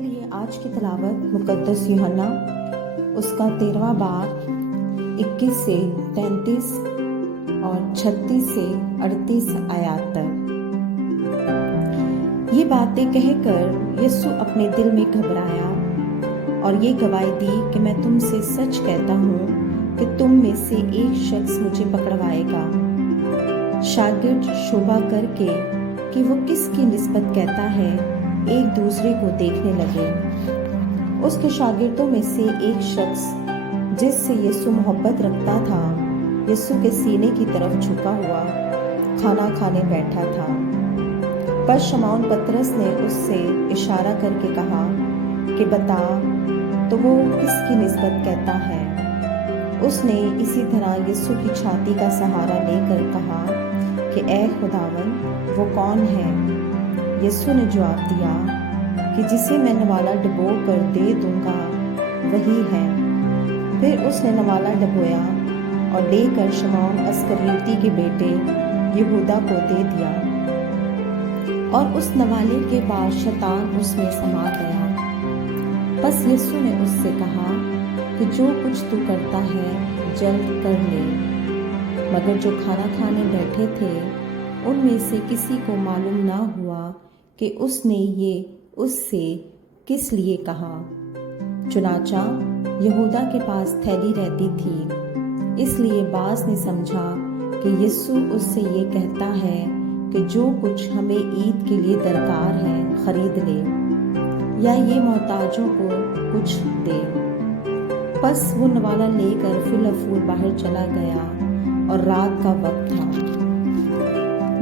لیے آج کی تلاوت مقدس یوحنا اس کا 13واں باب 21 سے 33 اور 36 سے 38 آیات تک۔ یہ باتیں کہہ کر یسوع اپنے دل میں گھبرایا اور یہ گواہی دی کہ میں تم سے سچ کہتا ہوں کہ تم میں سے ایک شخص مجھے پکڑوائے گا۔ شاگرد شبہ کر کے کہ وہ کس کی نسبت کہتا ہے ایک دوسرے کو دیکھنے لگے۔ اس کے شاگردوں میں سے ایک شخص جس سے یسوع محبت رکھتا تھا یسوع کے سینے کی طرف جھکا ہوا کھانا کھانے بیٹھا تھا۔ پس شمعون پطرس نے اس سے اشارہ کر کے کہا کہ بتا تو وہ کس کی نسبت کہتا ہے۔ اس نے اسی طرح یسوع کی چھاتی کا سہارا لے کر کہا کہ اے خداوند وہ کون ہے؟ یسوع نے جواب دیا کہ جسے میں نوالا ڈبو کر دے دوں گا وہی ہے۔ پھر اس نے نوالا ڈبویا اور لے کر شمعون اسکریوتی کے بیٹے یہودا کو دے دیا، اور اس نوالے کے بعد شیطان اس میں سما گیا۔ پس یسوع نے اس سے کہا کہ جو کچھ تو کرتا ہے جلد کر لے۔ مگر جو کھانا کھانے بیٹھے تھے ان میں سے کسی کو معلوم نہ ہوا کہ اس نے یہ اس سے کس لیے کہا۔ چنانچہ یہودا کے پاس تھیلی رہتی تھی، اس لیے بعض نے سمجھا کہ یسوع اس سے یہ کہتا ہے کہ جو کچھ ہمیں عید کے لیے درکار ہے خرید لے، یا یہ محتاجوں کو کچھ دے۔ پس وہ نوالا لے کر فی الفور باہر چلا گیا اور رات کا وقت تھا۔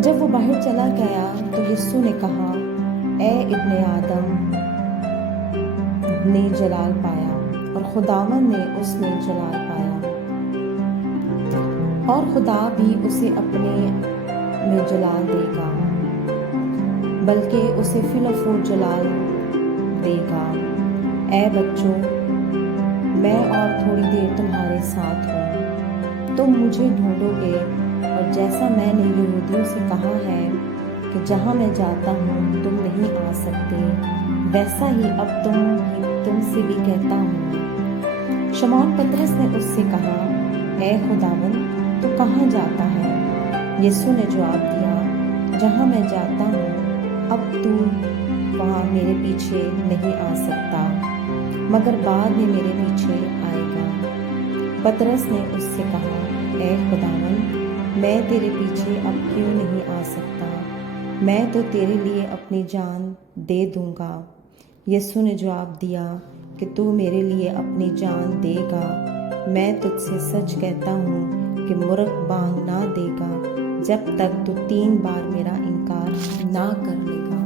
جب وہ باہر چلا گیا تو یسوع نے کہا اے ابن آدم نے جلال پایا اور خداوند نے اس میں جلال پایا، اور خدا بھی اسے اپنے میں جلال دے گا، بلکہ اسے فی الفور جلال دے گا۔ اے بچوں، میں اور تھوڑی دیر تمہارے ساتھ ہوں، تم مجھے ڈھونڈو گے، اور جیسا میں نے یہودیوں سے کہا ہے کہ جہاں میں جاتا ہوں تم نہیں آ سکتے، ویسا ہی اب تم سے بھی کہتا ہوں۔ شمعون پطرس نے اس سے کہا اے خداوند تو کہاں جاتا ہے؟ یسوع نے جواب دیا جہاں میں جاتا ہوں اب تو وہاں میرے پیچھے نہیں آ سکتا، مگر بعد میں میرے پیچھے آئے گا۔ پطرس نے اس سے کہا اے خداوند میں تیرے پیچھے اب کیوں نہیں آ سکتا؟ میں تو تیرے لیے اپنی جان دے دوں گا۔ یسوع نے جواب دیا کہ تو میرے لیے اپنی جان دے گا۔ میں تجھ سے سچ کہتا ہوں کہ مرغ بانگ نہ دے گا جب تک تو 3 بار میرا انکار نہ کر لے گا۔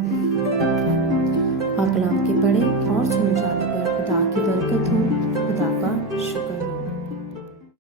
پاک کلام کے پڑھیں